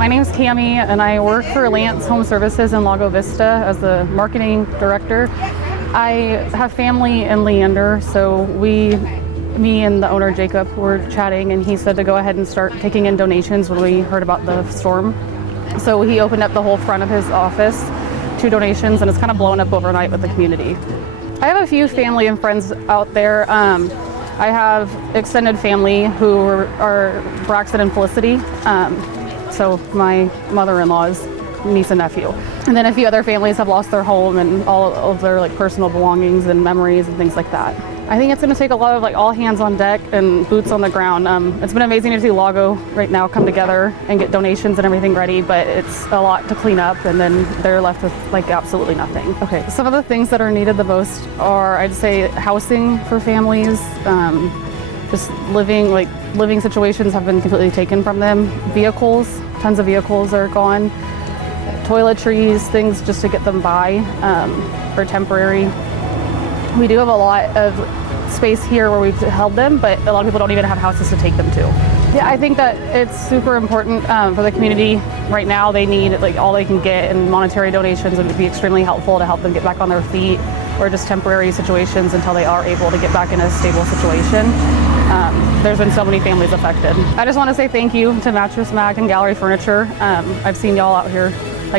My name's Cami, and I work for Lance Home Services in Lago Vista as the marketing director. I have family in Leander, so me and the owner Jacob were chatting, and he said to go ahead and start taking in donations when we heard about the storm. So he opened up the whole front of his office to donations, and it's kind of blown up overnight with the community. I have a few family and friends out there. I have extended family who are Braxton and Felicity. So my mother-in-law's niece and nephew. And then a few other families have lost their home and all of their personal belongings and memories and things like that. I think it's going to take a lot of all hands on deck and boots on the ground. It's been amazing to see Lago right now come together and get donations and everything ready, but it's a lot to clean up, and then they're left with absolutely nothing. Okay, some of the things that are needed the most are, I'd say, housing for families. Just living situations have been completely taken from them. Vehicles, tons of vehicles are gone. Toiletries, things just to get them by, are temporary. We do have a lot of space here where we've held them, but a lot of people don't even have houses to take them to. Yeah, I think that it's super important for the community right now. They need all they can get, and monetary donations would be extremely helpful to help them get back on their feet, or just temporary situations until they are able to get back in a stable situation. There's been so many families affected. I just want to say thank you to Mattress Mac and Gallery Furniture. I've seen y'all out here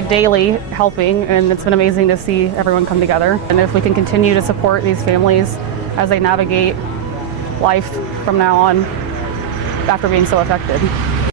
daily helping, and it's been amazing to see everyone come together. And if we can continue to support these families as they navigate life from now on after being so affected.